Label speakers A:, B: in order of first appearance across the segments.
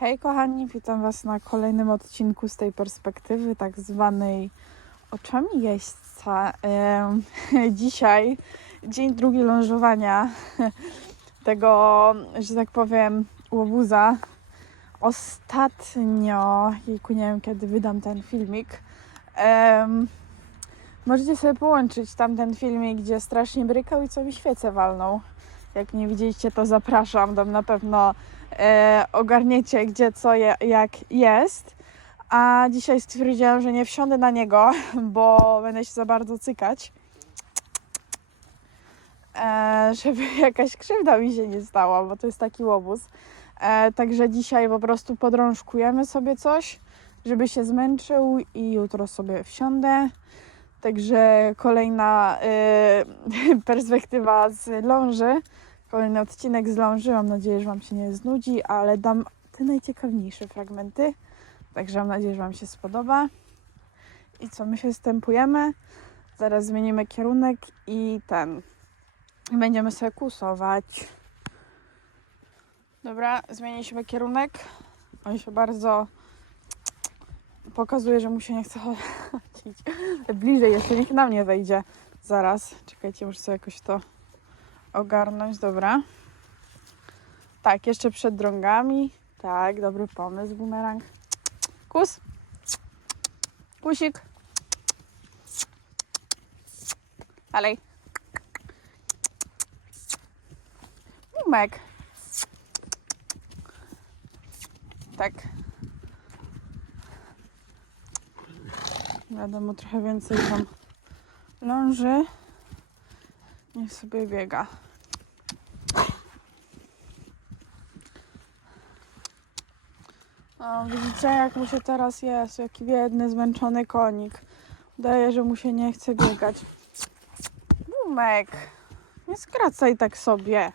A: Hej kochani, witam Was na kolejnym odcinku z tej perspektywy tak zwanej oczami jeźdźca. Dzisiaj dzień drugi lążowania tego, że tak powiem, łobuza. Ostatnio, jejku, nie wiem kiedy wydam ten filmik, możecie sobie połączyć tamten filmik, gdzie strasznie brykał i co mi świecę walną. Jak nie widzieliście, to zapraszam, tam na pewno ogarniecie gdzie co je, jak jest. A dzisiaj stwierdziłam, że nie wsiądę na niego, bo będę się za bardzo cykać. E, żeby jakaś krzywda mi się nie stała, bo to jest taki łobuz. E, także dzisiaj po prostu podrążkujemy sobie coś, żeby się zmęczył i jutro sobie wsiądę. Także kolejna e, perspektywa z ląży kolejny odcinek z ląży. Mam nadzieję, że Wam się nie znudzi, ale dam te najciekawniejsze fragmenty. Także mam nadzieję, że Wam się spodoba. I co, my się stępujemy. Zaraz zmienimy kierunek i ten. i Będziemy sobie kusować. Dobra, zmieniliśmy kierunek. On się bardzo pokazuje, że mu się nie chce chodzić. Bliżej jeszcze, niech na mnie wejdzie. Zaraz, czekajcie, muszę sobie jakoś to ogarnąć, dobra. Tak, jeszcze przed drągami. Tak, dobry pomysł, bumerang. Kus. Kusik. Dalej. Bumek. Tak. Będę mu trochę więcej tam ląży. Niech sobie biega. O, widzicie, jak mu się teraz jest, jaki biedny, zmęczony konik. Udaje, że mu się nie chce biegać. Bumek, nie skracaj tak sobie.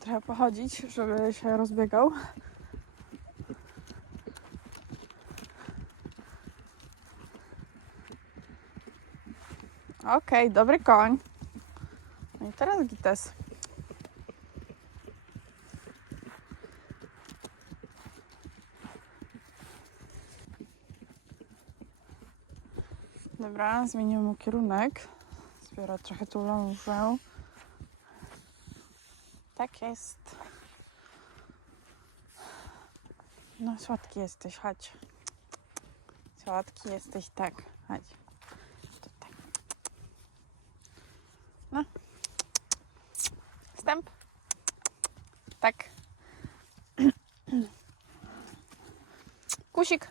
A: Trochę pochodzić, żeby się rozbiegał. Okej, dobry koń. No i teraz gites. Dobra, zmienimy mu kierunek. Zbiorę trochę tu lążę. Tak jest. No, słodki jesteś, chodź. Słodki jesteś, tak, chodź. Tutaj. No. Wstęp. Tak. Kusik.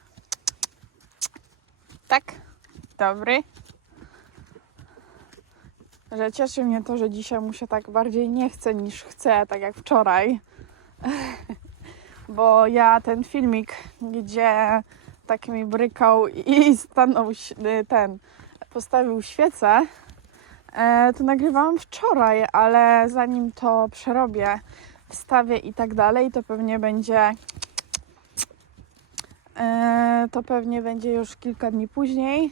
A: Tak. Dobry. Że cieszy mnie to, że dzisiaj mu się tak bardziej nie chce niż chce, tak jak wczoraj. Bo ja ten filmik, gdzie tak mi brykał i stanął ś- ten, postawił świecę, E, to nagrywałam wczoraj, ale zanim to przerobię, wstawię i tak dalej, to pewnie będzie. E, To pewnie będzie już kilka dni później.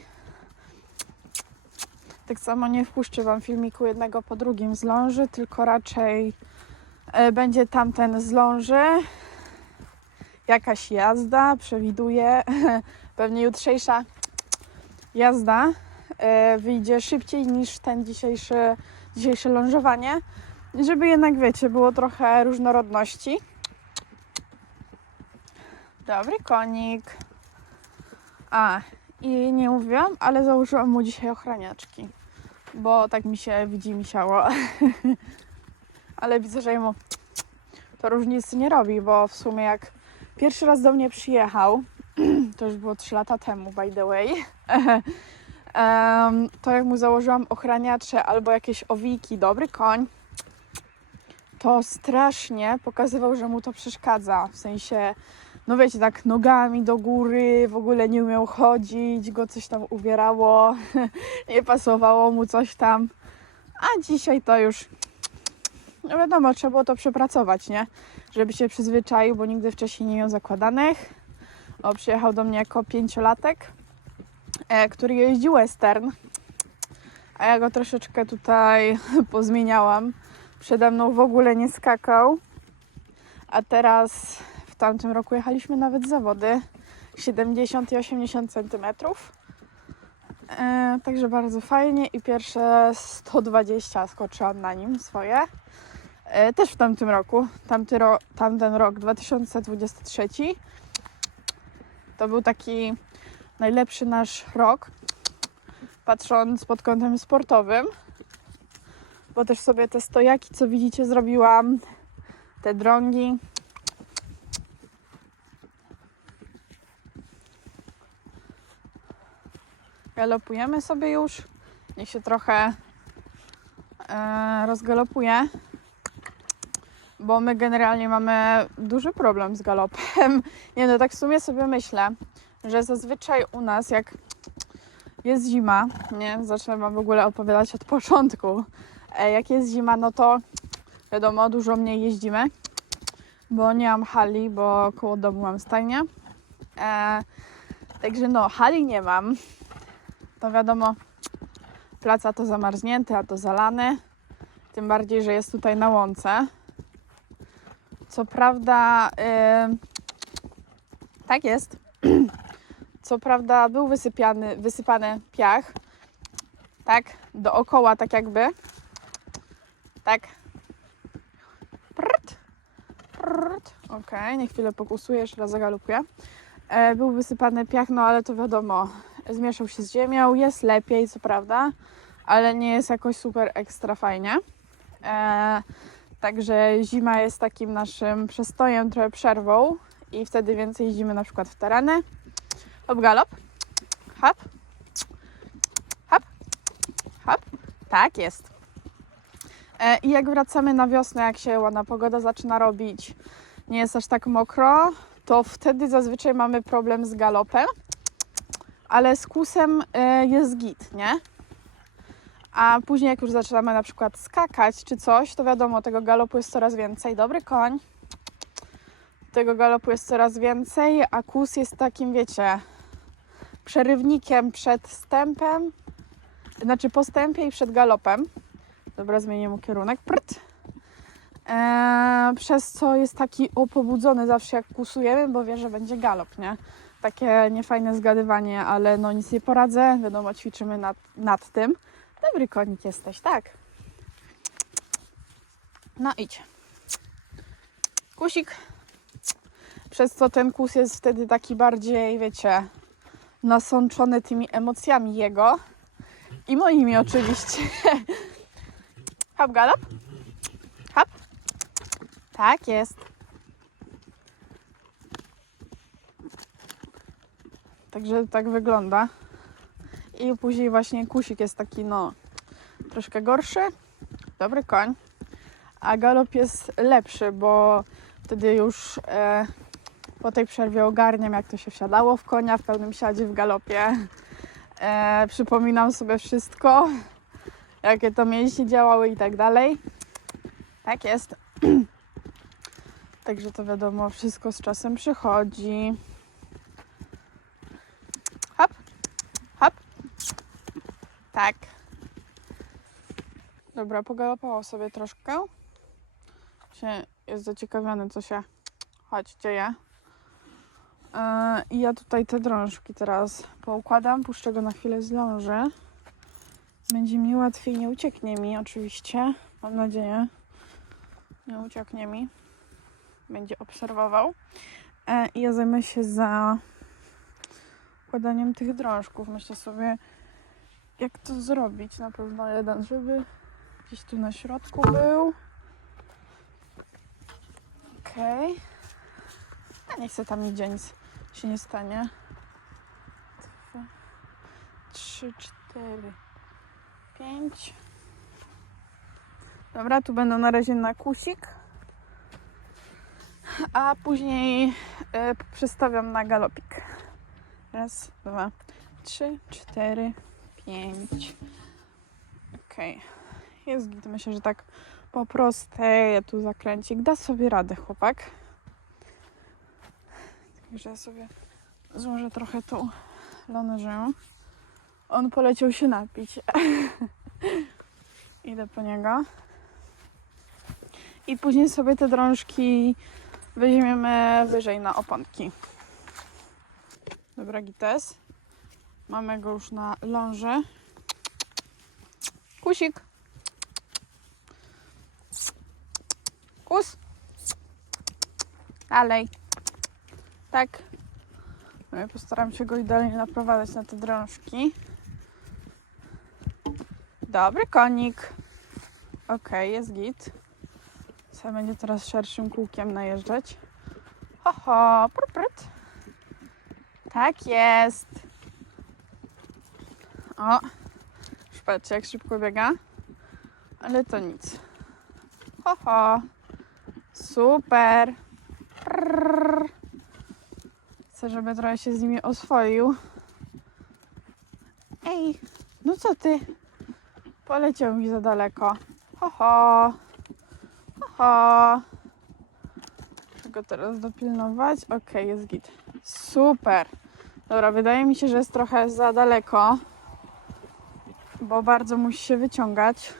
A: Tak samo nie wpuszczę Wam filmiku jednego po drugim z ląży, tylko raczej e, będzie tamten z ląży. Jakaś jazda, przewiduję. Pewnie jutrzejsza jazda e, wyjdzie szybciej niż ten dzisiejszy, dzisiejsze lążowanie, żeby jednak, wiecie, było trochę różnorodności. Dobry konik. A, i nie mówiłam, ale założyłam mu dzisiaj ochraniaczki, bo tak mi się widzi misiało. ale widzę, że mu to różnicy nie robi, bo w sumie jak pierwszy raz do mnie przyjechał, to już było 3 lata temu, by the way, Em, to jak mu założyłam ochraniacze albo jakieś owiki, dobry koń, to strasznie pokazywał, że mu to przeszkadza. W sensie, no wiecie, tak nogami do góry, w ogóle nie umiał chodzić, go coś tam uwierało, nie pasowało mu coś tam. A dzisiaj to już, no wiadomo, trzeba było to przepracować, nie? Żeby się przyzwyczaił, bo nigdy wcześniej nie miał zakładanych. O, przyjechał do mnie jako pięciolatek e, który jeździ western. A ja go troszeczkę tutaj pozmieniałam. przede mną w ogóle nie skakał. A teraz tamtym roku jechaliśmy nawet zawody 70 i 80 centymetrów. E, także bardzo fajnie i pierwsze 120 skoczyłam na nim swoje. E, też w tamtym roku, tamty ro, tamten rok 2023 to był taki najlepszy nasz rok, patrząc pod kątem sportowym, bo też sobie te stojaki, co widzicie, zrobiłam, te drągi. Galopujemy sobie już. Niech się trochę e, rozgalopuje, bo my generalnie mamy duży problem z galopem. Nie no, tak w sumie sobie myślę, że zazwyczaj u nas, jak jest zima, nie, zacznę Wam w ogóle opowiadać od początku. E, jak jest zima, no to wiadomo, dużo mniej jeździmy, bo nie mam hali, bo koło domu mam stajnię. E, także no, hali nie mam. To wiadomo, placa to zamarznięty, a to zalany. Tym bardziej, że jest tutaj na łące. Co prawda, yy, tak jest. Co prawda był wysypiany, wysypany piach. Tak, dookoła, tak jakby. Tak. Prrt. Prrt. Okej, niech chwilę pokusuję, jeszcze raz zagalupuję. E, był wysypany piach, no ale to wiadomo, zmieszał się z ziemią, jest lepiej, co prawda, ale nie jest jakoś super ekstra fajnie. E, także zima jest takim naszym przestojem, trochę przerwą i wtedy więcej jeździmy na przykład w tereny. Hop galop. Hop. Hop. Hop. Tak jest. E, I jak wracamy na wiosnę, jak się ładna pogoda zaczyna robić, nie jest aż tak mokro, to wtedy zazwyczaj mamy problem z galopem, ale z kusem e, jest git, nie? A później jak już zaczynamy na przykład skakać czy coś, to wiadomo, tego galopu jest coraz więcej. Dobry koń. Tego galopu jest coraz więcej, a kus jest takim, wiecie, przerywnikiem przed stępem, znaczy po stępie i przed galopem. Dobra, zmienię mu kierunek. Prt. Eee, przez co jest taki opobudzony zawsze jak kusujemy, bo wie, że będzie galop, nie? Takie niefajne zgadywanie, ale no nic nie poradzę. Wiadomo, ćwiczymy nad, nad tym. Dobry konik jesteś, tak. No idź. Kusik. Przez co ten kus jest wtedy taki bardziej, wiecie, nasączony tymi emocjami jego i moimi oczywiście. Hop galop. Hop. Tak jest. Także tak wygląda. I później właśnie kusik jest taki, no, troszkę gorszy. Dobry koń. A galop jest lepszy, bo wtedy już e, po tej przerwie ogarniam, jak to się wsiadało w konia w pełnym siadzie w galopie. E, przypominam sobie wszystko, jakie to mięśnie działały i tak dalej. Tak jest. Także to wiadomo, wszystko z czasem przychodzi. Hop, hop. Tak. Dobra, pogalopował sobie troszkę. Się jest zaciekawiony, co się chodź dzieje. Yy, I ja tutaj te drążki teraz poukładam, puszczę go na chwilę z ląży. Będzie mi łatwiej, nie ucieknie mi oczywiście, mam nadzieję. Nie ucieknie mi. Będzie obserwował. E, I ja zajmę się za układaniem tych drążków. Myślę sobie, jak to zrobić. Na pewno jeden, żeby gdzieś tu na środku był. Okej. A nie chcę tam nigdzie nic się nie stanie. Dwa, trzy, cztery, pięć. Dobra, tu będą na razie na kusik. A później e, przestawiam na galopik. Raz, dwa, trzy, cztery, pięć. Okej. Jest git. Myślę, że tak po prostej tu zakręcik. Da sobie radę chłopak. Także ja sobie złożę trochę tą loneżę. On poleciał się napić. Idę po niego. I później sobie te drążki weźmiemy wyżej na oponki. Dobra, Gites. Mamy go już na ląży. Kusik. Kus. Dalej. Tak. No i postaram się go idealnie naprowadzać na te drążki. Dobry konik. Okej, jest git. Co będzie teraz szerszym kółkiem najeżdżać. Ho, ho, prut. Tak jest. O, już patrzcie jak szybko biega. Ale to nic. Ho, ho. Super. Prrr. Chcę, żeby trochę się z nimi oswoił. Ej, no co ty? Poleciał mi za daleko. Ho, ho. Ho, ho. Muszę go teraz dopilnować. Okej, jest git. Super. Dobra, wydaje mi się, że jest trochę za daleko, bo bardzo musi się wyciągać.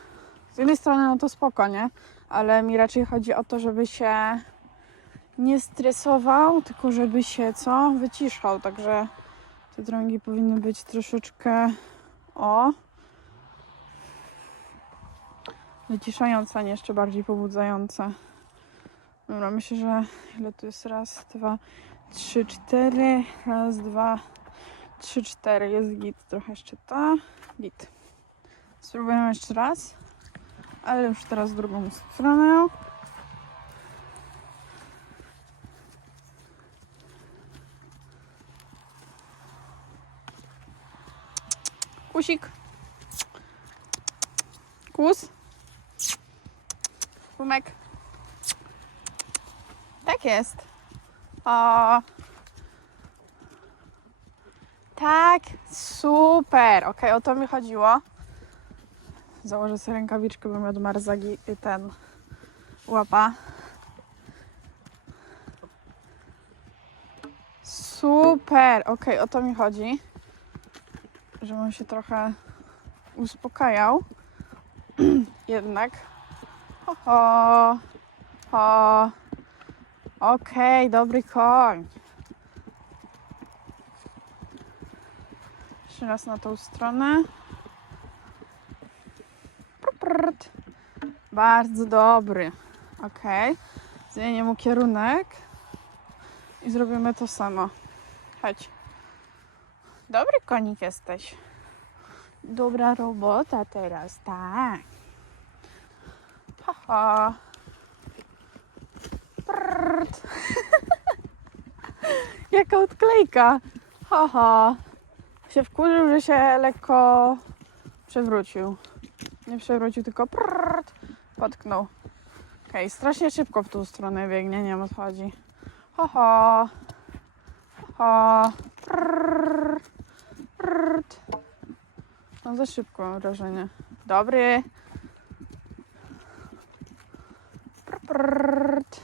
A: Z jednej strony no to spoko, nie? Ale mi raczej chodzi o to, żeby się nie stresował, tylko żeby się co? Wyciszał. Także te drągi powinny być troszeczkę o wyciszające, a nie jeszcze bardziej pobudzające. Dobra, myślę, że ile tu jest? Raz, dwa, trzy, cztery. Raz, dwa, trzy, cztery. Jest git. Trochę jeszcze ta. Git. Spróbujemy jeszcze raz. Ale już teraz drugą stronę. Kusik. Kus. Kumek. Tak jest. O. Tak, super. Ok, o to mi chodziło. Założę sobie rękawiczkę, bo mi odmarł zagi ten łapa. Super. Ok, o to mi chodzi. On się trochę uspokajał. Jednak. Ho, ho. ho. Okej, dobry koń. Jeszcze raz na tą stronę. Bardzo dobry. Okej. Zmienię mu kierunek. I zrobimy to samo. Chodź. Dobry konik jesteś. Dobra robota teraz, tak. Haha. Prrt. Jaka odklejka. Haha. Się wkurzył, że się lekko przewrócił. Nie przewrócił, tylko prrt. Potknął. Okej, strasznie szybko w tą stronę biegnie, nie wiem o co chodzi. Ho, ho. Ho. Prrt. No za szybko wrażenie. Dobry. Prrt.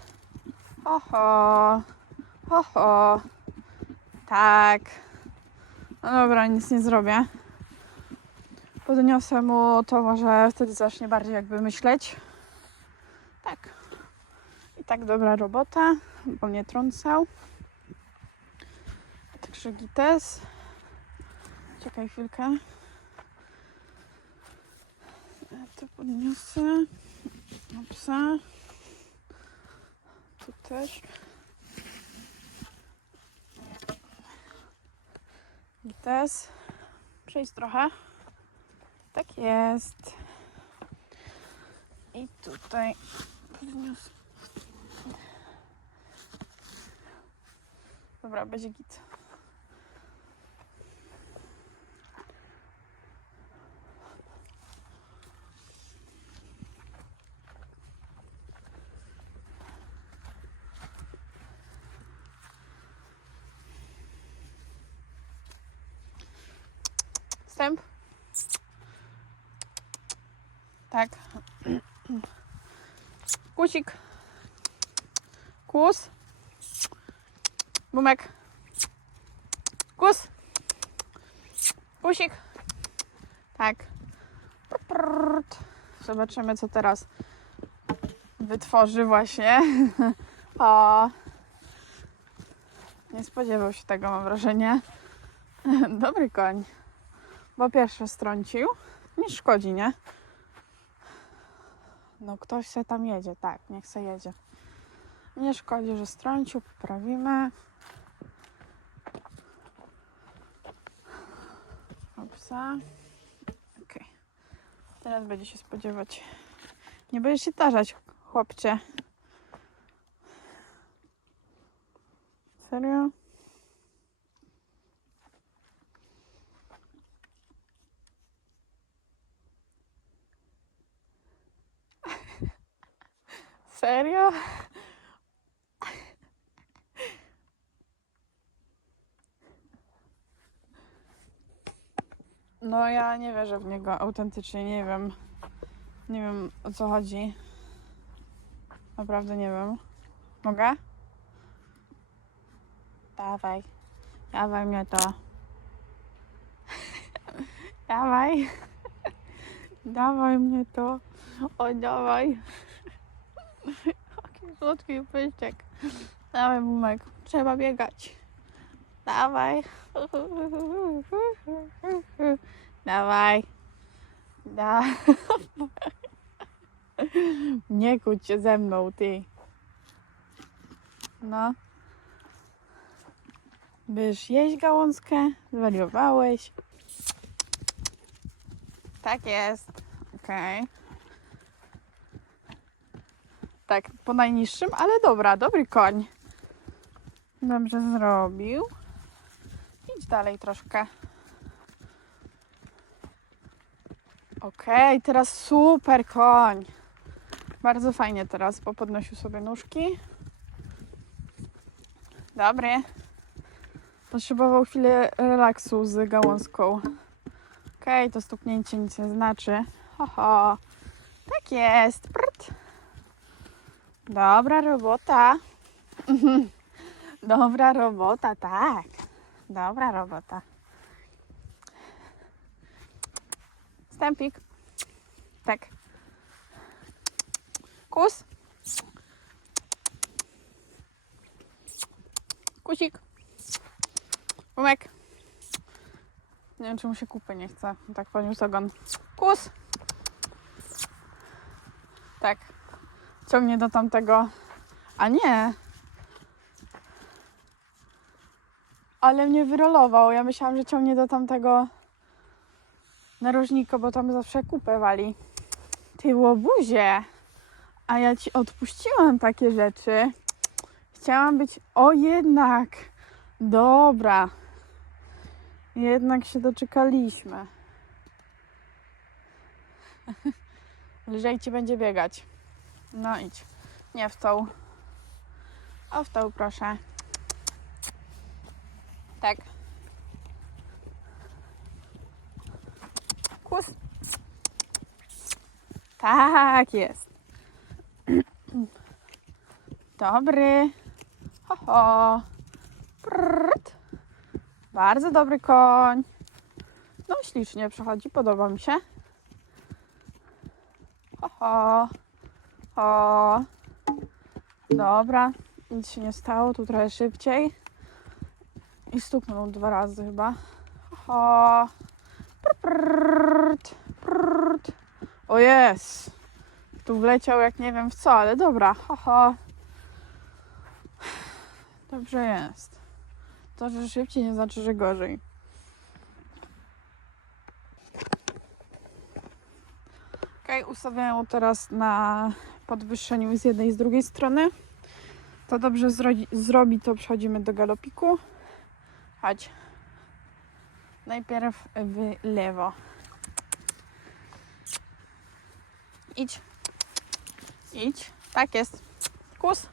A: Ho, ho. Ho, ho. Tak. No dobra, nic nie zrobię. Podniosę mu to, może wtedy zacznie bardziej jakby myśleć. Tak. I tak dobra robota, bo mnie trącał. Także gites. Czekaj chwilkę. To podniosę. Opsa. Tu też. Gites. Przejdź trochę. Tak jest. I tutaj podniosę. Dobra, będzie git. Wstęp. Tak. Kusik. Kus. Bumek. Kus. Kusik. Tak. Zobaczymy, co teraz wytworzy właśnie. O. Nie spodziewał się tego, mam wrażenie. Dobry koń. Bo pierwszy strącił. Nie szkodzi, nie? No ktoś se tam jedzie, tak, niech se jedzie. Nie szkodzi, że strącił, poprawimy. Opsa. Okej. Teraz będzie się spodziewać. Nie będziesz się tarzać, chłopcze. Serio? Serio? No ja nie wierzę w niego autentycznie, nie wiem. Nie wiem o co chodzi. Naprawdę nie wiem. Mogę? Dawaj. Dawaj mnie to. dawaj. dawaj mnie to. Oj, dawaj. Jaki słodki pyszczek. Dawaj, bumek. Trzeba biegać. Dawaj. Dawaj. Da. Nie kłóć się ze mną, ty. No. Byś jeść gałązkę? Zwariowałeś? Tak jest. Okej. Tak, po najniższym, ale dobra, dobry koń. Dobrze zrobił. Idź dalej troszkę. Okej, teraz super koń. Bardzo fajnie teraz, bo podnosił sobie nóżki. Dobry. Potrzebował chwilę relaksu z gałązką. Okej, to stuknięcie nic nie znaczy. Ho, ho. Tak jest. Dobra robota. Dobra robota, tak. Dobra robota. Stępik. Tak. Kus. Kusik. Umek. Nie wiem, czy się kupy nie chce. Tak poniósł ogon. Kus. Tak. Ciągnie do tamtego. A nie. Ale mnie wyrolował. Ja myślałam, że ciągnie do tamtego narożnika, bo tam zawsze kupę wali. Ty łobuzie. A ja ci odpuściłam takie rzeczy. Chciałam być. O jednak. Dobra. Jednak się doczekaliśmy. Lżej ci będzie biegać. No idź. Nie w tą. O w tą proszę. Tak. Kus. Tak jest. Dobry. Ho, ho. Bardzo dobry koń. No ślicznie przechodzi, podoba mi się. Ho, ho. Ho. Dobra, nic się nie stało, tu trochę szybciej. I stuknął dwa razy chyba. Ho. Prrt, prrt. O jest! Tu wleciał jak nie wiem w co, ale dobra. Ho. Dobrze jest. To, że szybciej nie znaczy, że gorzej. Okej, ustawiam teraz na podwyższeniu z jednej i z drugiej strony. To dobrze zrobi, to przechodzimy do galopiku. Chodź. Najpierw w lewo. Idź. Idź. Tak jest. Kus.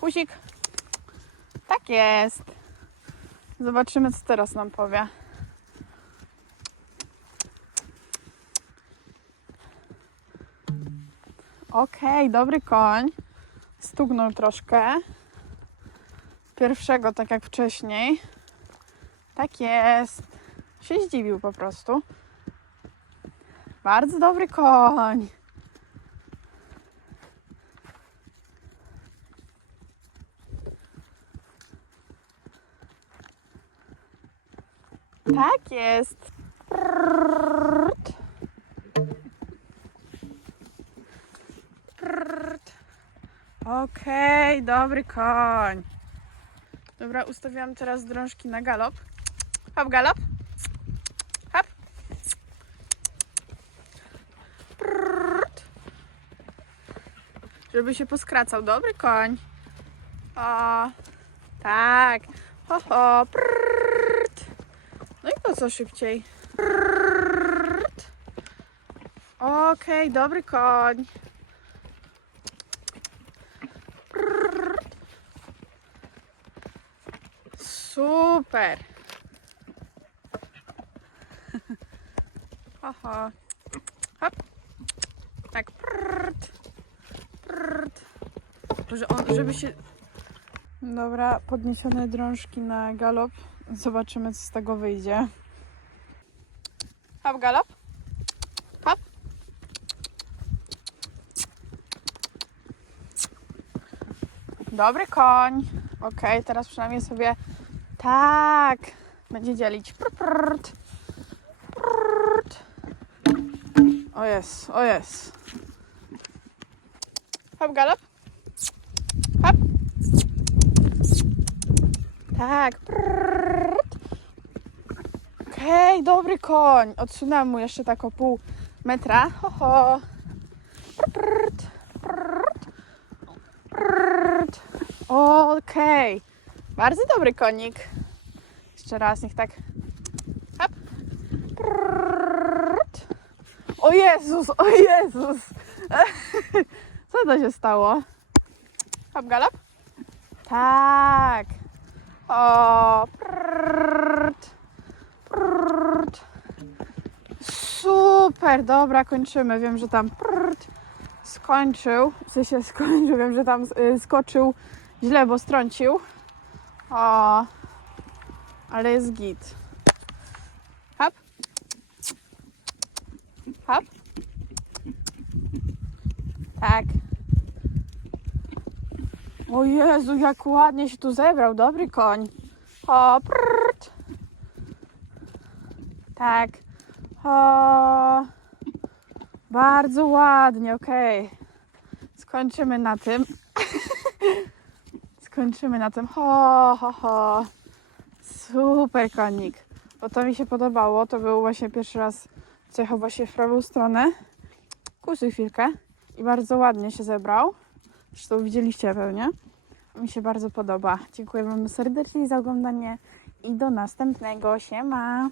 A: Kusik. Tak jest. Zobaczymy, co teraz nam powie. Okej, okay, dobry koń. Stugnął troszkę. Pierwszego, tak jak wcześniej. Tak jest. Się zdziwił po prostu. Bardzo dobry koń. Tak jest. Prrr. Okej, dobry koń. Dobra, ustawiam teraz drążki na galop. Hop, galop. Hop. Prrrt. Żeby się poskracał. Dobry koń. O, tak. Ho, ho. Prrrt. No i po co szybciej? Prrrt. Okej, dobry koń. Prrrt. Super. Oho. Hop. Tak. Prrrt. Prrrt. Może on, żeby się... Dobra, podniesione drążki na galop. Zobaczymy, co z tego wyjdzie. Hop, galop. Hop. Dobry koń. Okej, teraz przynajmniej sobie tak będzie dzielić. Prr, prrt. Prrt. O jest, o jest. Hop, galop. Hop. Tak. Okej, dobry koń. Odsunęłam mu jeszcze tak o pół metra. Ho, ho. Okej. Bardzo dobry konik. Jeszcze raz, niech tak. Hop. O Jezus, o Jezus. Co to się stało? Hop, galop? Tak. O, prrt, prrt. Super, dobra, kończymy. Wiem, że tam skończył. W sensie skończył, wiem, że tam y, skoczył źle, bo strącił. O, ale jest git. Hop. Hop. Tak. O Jezu, jak ładnie się tu zebrał. Dobry koń. O, prrt. Tak. O, bardzo ładnie, okej. Skończymy na tym. Skończymy na tym. Ho, ho, ho. Super konik. Bo to mi się podobało. To był właśnie pierwszy raz, co jechał właśnie w prawą stronę. Kusuj chwilkę. I bardzo ładnie się zebrał. Zresztą widzieliście pewnie. Mi się bardzo podoba. Dziękuję Wam serdecznie za oglądanie i do następnego. Siema!